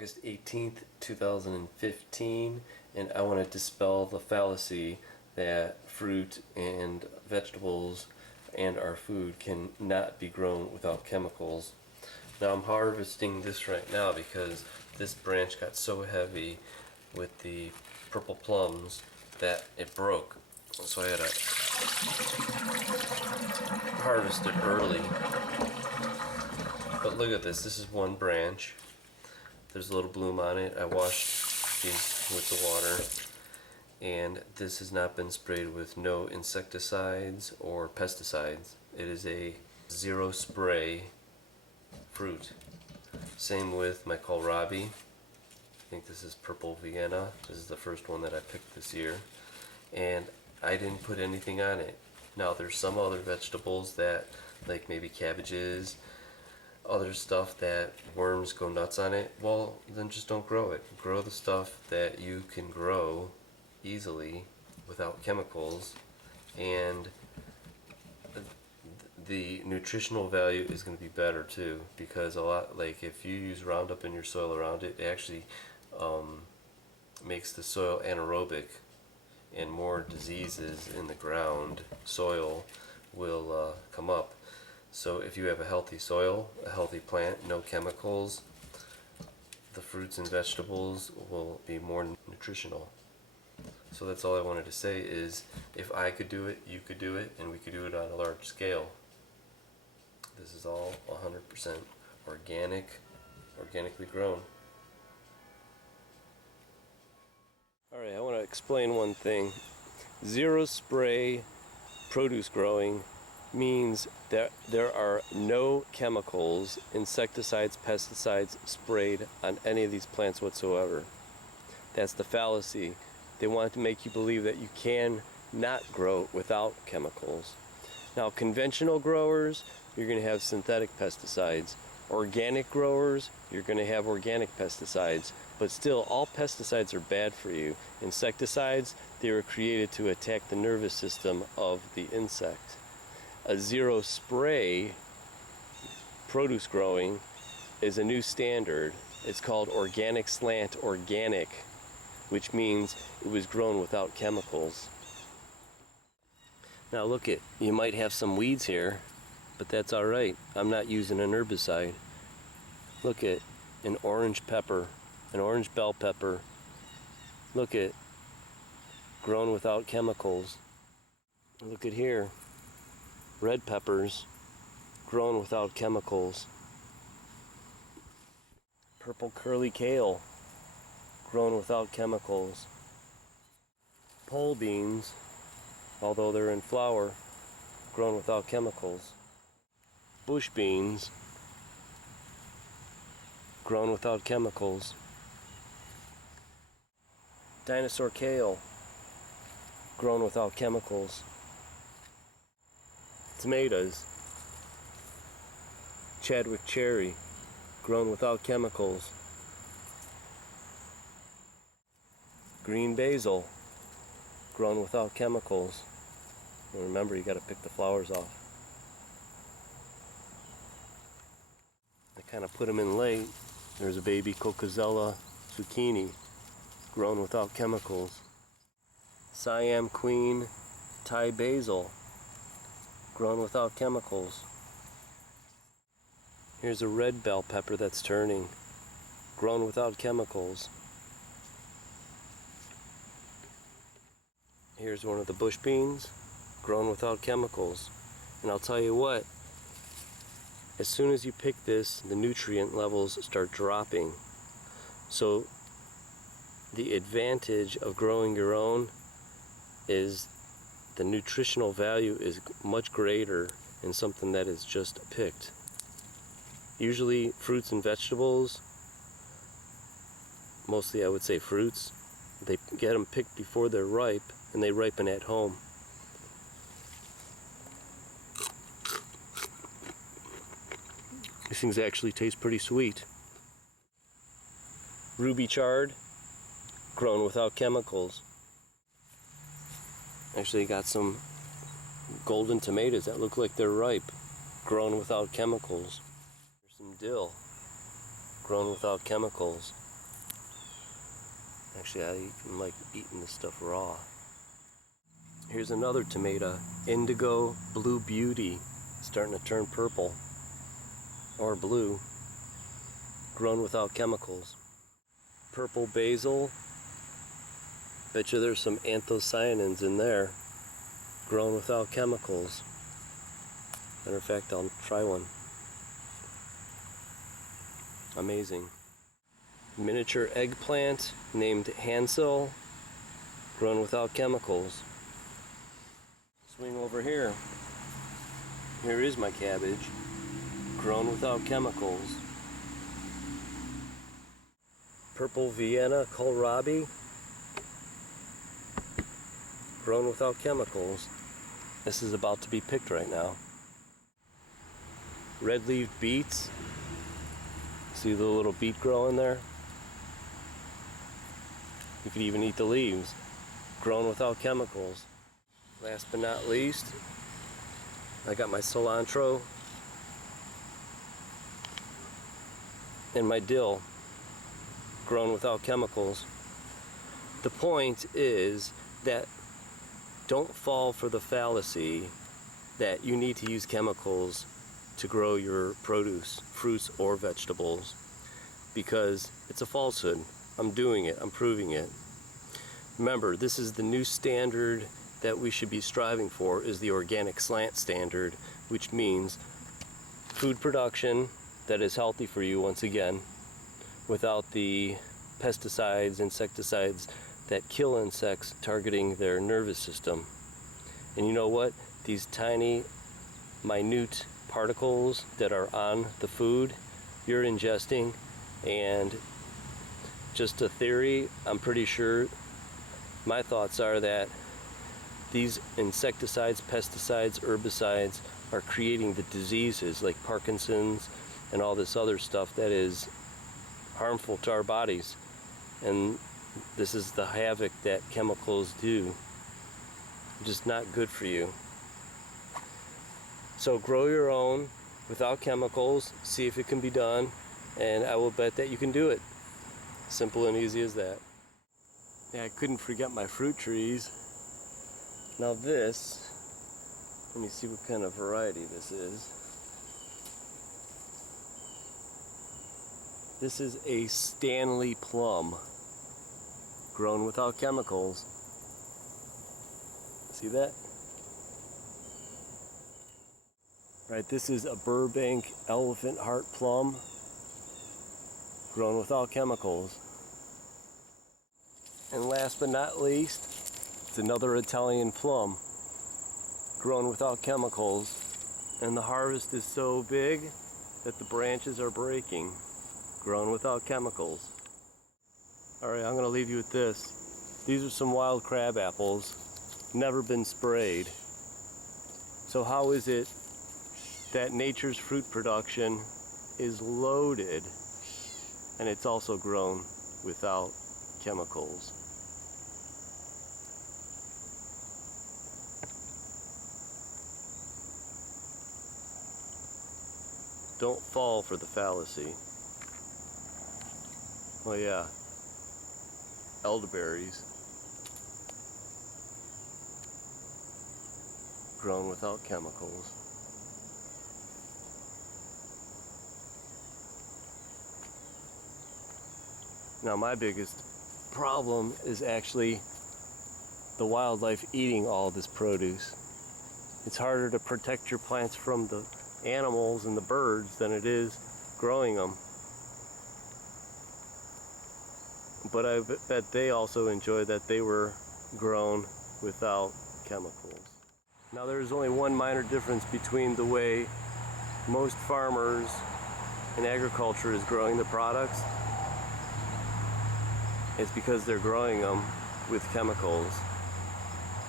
August 18th, 2015, and I want to dispel the fallacy that fruit and vegetables and our food can not be grown without chemicals. Now I'm harvesting this right now because this branch got so heavy with the purple plums that it broke. So I had to harvest it early. But look at this, this is one branch. There's a little bloom on it. I washed these with the water, and this has not been sprayed with no insecticides or pesticides. It is a zero spray fruit. Same with my kohlrabi. I think this is purple Vienna. This is the first one that I picked this year, and I didn't put anything on it. Now there's some other vegetables that, like maybe cabbages, other stuff that worms go nuts on it. Well, then just don't grow it. Grow the stuff that you can grow easily without chemicals, and the nutritional value is going to be better too, because a lot, like if you use Roundup in your soil around it, it actually makes the soil anaerobic, and more diseases in the ground soil will come up. So if you have a healthy soil, a healthy plant, no chemicals, the fruits and vegetables will be more nutritional. So that's all I wanted to say is, if I could do it, you could do it, and we could do it on a large scale. This is all 100% organic, organically grown. Alright, I want to explain one thing. Zero spray produce growing means that there are no chemicals, insecticides, pesticides sprayed on any of these plants whatsoever. That's the fallacy. They want to make you believe that you can not grow without chemicals. Now, conventional growers, you're going to have synthetic pesticides. Organic growers, you're going to have organic pesticides. But still, all pesticides are bad for you. Insecticides, they were created to attack the nervous system of the insect. A zero spray produce growing is a new standard. It's called Organic Slant Organic, which means it was grown without chemicals. Now look it, you might have some weeds here, but that's alright. I'm not using an herbicide. Look at an orange pepper, an orange bell pepper. Look at, grown without chemicals. Look at here. Red peppers, grown without chemicals. Purple curly kale, grown without chemicals. Pole beans, although they're in flower, grown without chemicals. Bush beans, grown without chemicals. Dinosaur kale, grown without chemicals. Tomatoes, Chadwick cherry, grown without chemicals. Green basil, grown without chemicals. And remember, you got to pick the flowers off. I kind of put them in late. There's a baby Cocozella zucchini, grown without chemicals. Siam queen Thai basil, grown without chemicals. Here's a red bell pepper that's turning, grown without chemicals. Here's one of the bush beans, grown without chemicals. And I'll tell you what, as soon as you pick this, the nutrient levels start dropping. So the advantage of growing your own is the nutritional value is much greater in something that is just picked. Usually fruits and vegetables, mostly I would say fruits, they get them picked before they're ripe, and they ripen at home. These things actually taste pretty sweet. Ruby chard, grown without chemicals. Actually got some golden tomatoes that look like they're ripe, grown without chemicals. There's some dill, grown without chemicals. Actually, I even like eating this stuff raw. Here's another tomato, Indigo Blue Beauty, starting to turn purple or blue, grown without chemicals. Purple basil, bet you there's some anthocyanins in there, grown without chemicals. Matter of fact, I'll try one. Amazing. Miniature eggplant named Hansel, grown without chemicals. Swing over here. Here is my cabbage, grown without chemicals. Purple Vienna kohlrabi, grown without chemicals. This is about to be picked right now. Red-leaved beets. See the little beet growing there? You could even eat the leaves. Grown without chemicals. Last but not least, I got my cilantro and my dill, grown without chemicals. The point is that don't fall for the fallacy that you need to use chemicals to grow your produce, fruits or vegetables, because it's a falsehood. I'm doing it, I'm proving it. Remember, this is the new standard that we should be striving for, is the Organic Slant Standard, which means food production that is healthy for you, once again, without the pesticides, insecticides that kill insects, targeting their nervous system. And you know what? These tiny, minute particles that are on the food you're ingesting, and just a theory, I'm pretty sure, my thoughts are that these insecticides, pesticides, herbicides are creating the diseases like Parkinson's and all this other stuff that is harmful to our bodies. And this is the havoc that chemicals do. Just not good for you. So grow your own without chemicals, see if it can be done, and I will bet that you can do it. Simple and easy as that. Yeah, I couldn't forget my fruit trees. Now this, let me see what kind of variety this is. This is a Stanley plum, grown without chemicals. See that? Right, this is a Burbank elephant heart plum, grown without chemicals. And last but not least, it's another Italian plum, grown without chemicals. And the harvest is so big that the branches are breaking, grown without chemicals. Alright, I'm going to leave you with this. These are some wild crab apples, never been sprayed. So how is it that nature's fruit production is loaded and it's also grown without chemicals? Don't fall for the fallacy. Oh yeah, elderberries, grown without chemicals. Now my biggest problem is actually the wildlife eating all this produce. It's harder to protect your plants from the animals and the birds than it is growing them. But I bet they also enjoy that they were grown without chemicals. Now there's only one minor difference between the way most farmers and agriculture is growing the products. It's because they're growing them with chemicals,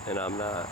and I'm not.